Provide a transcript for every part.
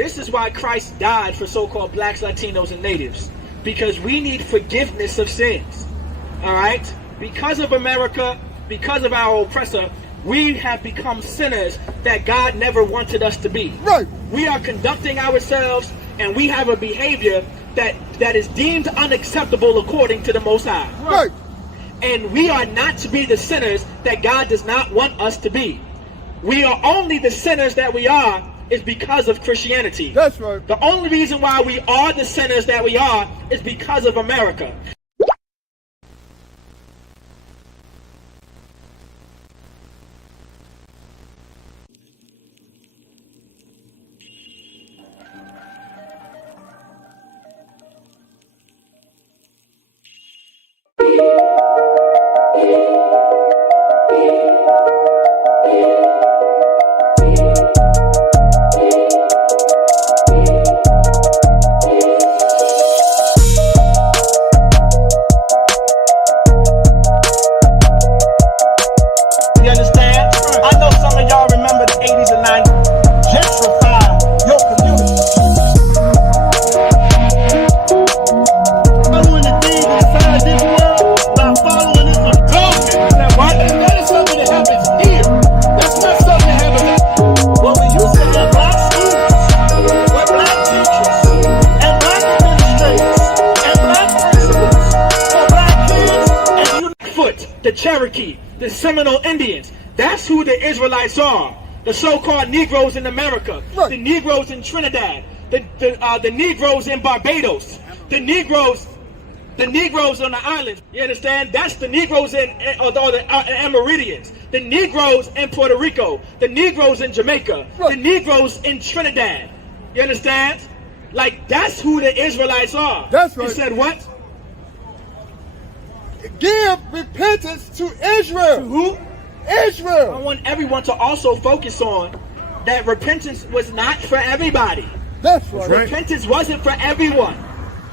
This is why Christ died for so-called blacks, Latinos, and natives. Because we need forgiveness of sins. All right? Because of America, because of our oppressor, we have become sinners that God never wanted us to be. Right. We are conducting ourselves and we have a behavior that is deemed unacceptable according to the Most High. Right. And we are not to be the sinners that God does not want us to be. We are only the sinners that we are is because of Christianity. That's right. The only reason why we are the sinners that we are is because of America. The Cherokee, the Seminole Indians, that's who the Israelites are. The so-called Negroes in America, right. The Negroes in Trinidad, the Negroes in Barbados, the Negroes on the islands. You understand? That's the Negroes in the Amerindians, the Negroes in Puerto Rico, the Negroes in Jamaica, right. The Negroes in Trinidad. You understand? Like, that's who the Israelites are. That's right. He said what? Give repentance to Israel. To who? Israel. I want everyone to also focus on that repentance was not for everybody. That's right. Repentance wasn't for everyone.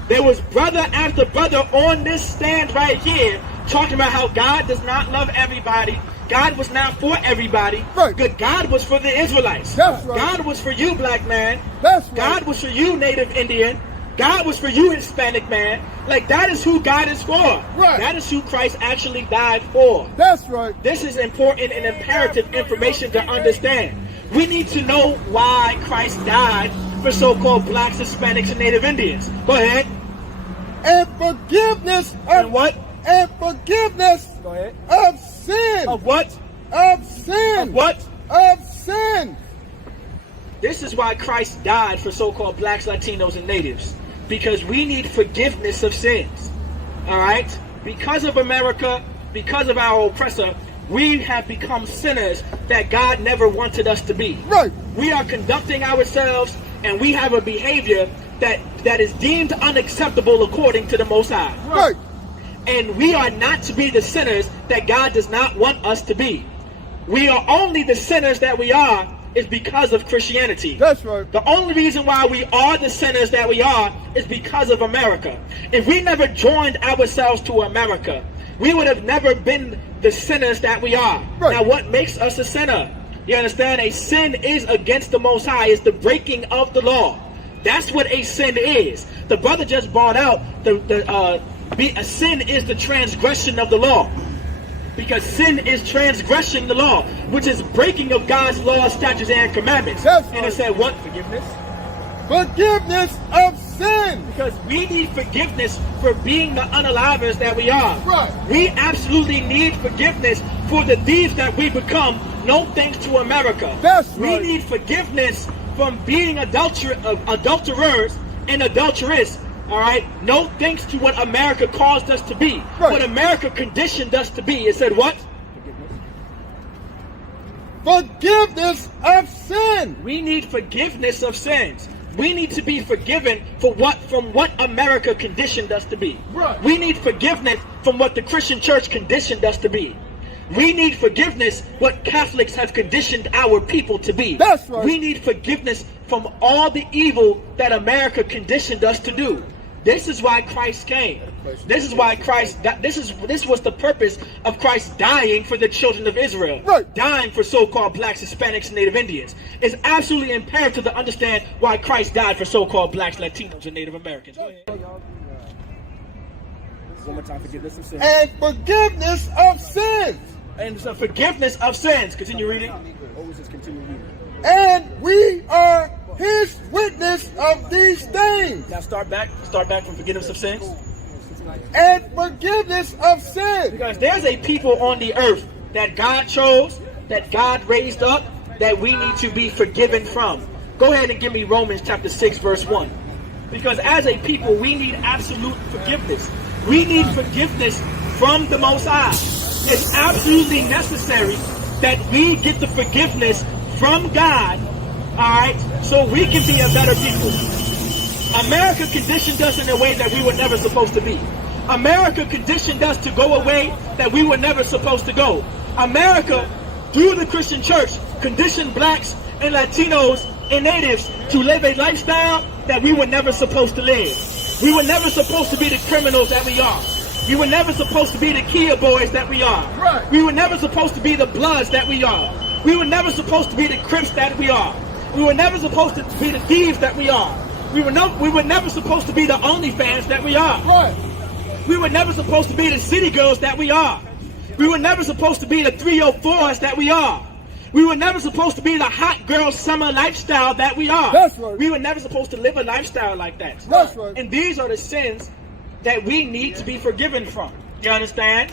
There was brother after brother on this stand right here talking about how God does not love everybody. God was not for everybody. Right. Good. God was for the Israelites. That's right. God was for you, black man. That's right. God was for you, Native Indian. God was for you, Hispanic man. Like, that is who God is for. Right. That is who Christ actually died for. That's right. This is important and imperative information to understand. We need to know why Christ died for so-called blacks, Hispanics, and Native Indians. Go ahead. And forgiveness of And what? And forgiveness Go ahead. of sin. Of what? Of sin. Of what? Of sin. This is why Christ died for so-called blacks, Latinos, and natives. Because we need forgiveness of sins. All right? Because of America, because of our oppressor, we have become sinners that God never wanted us to be. Right. We are conducting ourselves and we have a behavior that is deemed unacceptable according to the Most High. Right. And we are not to be the sinners that God does not want us to be. We are only the sinners that we are is because of Christianity. That's right. The only reason why we are the sinners that we are is because of America. If we never joined ourselves to America, we would have never been the sinners that we are. Right. Now, what makes us a sinner? You understand? A sin is against the Most High. It's the breaking of the law. That's what a sin is. The brother just brought out a sin is the transgression of the law. Because sin is transgressing the law, which is breaking of God's laws, statutes, and commandments. That's and right. it said what? Forgiveness? Forgiveness of sin. Because we need forgiveness for being the unalivers that we are. Right. We absolutely need forgiveness for the deeds that we become, no thanks to America. That's we right. need forgiveness from being adulterers and adulteress. All right, no thanks to what America caused us to be, right. What America conditioned us to be. It said what? Forgiveness of sin. We need forgiveness of sins. We need to be forgiven from what America conditioned us to be. Right. We need forgiveness from what the Christian church conditioned us to be. We need forgiveness what Catholics have conditioned our people to be. That's right. We need forgiveness from all the evil that America conditioned us to do. This is why Christ came. This is why Christ. This was the purpose of Christ dying for the children of Israel. Right. Dying for so-called blacks, Hispanics, and Native Indians. It's absolutely imperative to understand why Christ died for so-called blacks, Latinos, and Native Americans. Go ahead. One more time, forgiveness of sins. And forgiveness of sins. And so forgiveness of sins. Continue reading. And we are his witness of these things. Now start back from forgiveness of sins. And forgiveness of sins. Because there's a people on the earth that God chose, that God raised up, that we need to be forgiven from. Go ahead and give me Romans chapter 6, verse 1. Because as a people, we need absolute forgiveness. We need forgiveness from the Most High. It's absolutely necessary that we get the forgiveness from God, alright, so we can be a better people. America conditioned us in a way that we were never supposed to be. America conditioned us to go a way that we were never supposed to go. America, through the Christian church, conditioned blacks and Latinos and natives to live a lifestyle that we were never supposed to live. We were never supposed to be the criminals that we are. We were never supposed to be the Kia boys that we are. Right. We were never supposed to be the Bloods that we are. We were never supposed to be the Crips that we are. We were never supposed to be the thieves that we are. We were never supposed to be the OnlyFans that we are. Right. We were never supposed to be the city girls that we are. We were never supposed to be the 304s that we are. We were never supposed to be the hot girl summer lifestyle that we are. That's right. We were never supposed to live a lifestyle like that. That's right. And these are the sins that we need to be forgiven from. You understand?